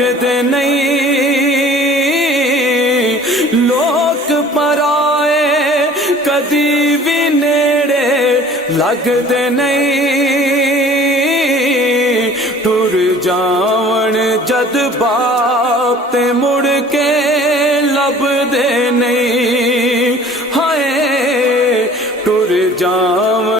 लगते नहीं लोक पराए कदी भी नेड़े लगते नहीं टुर जावन जद बाप ते मुड़ के लभदे नहीं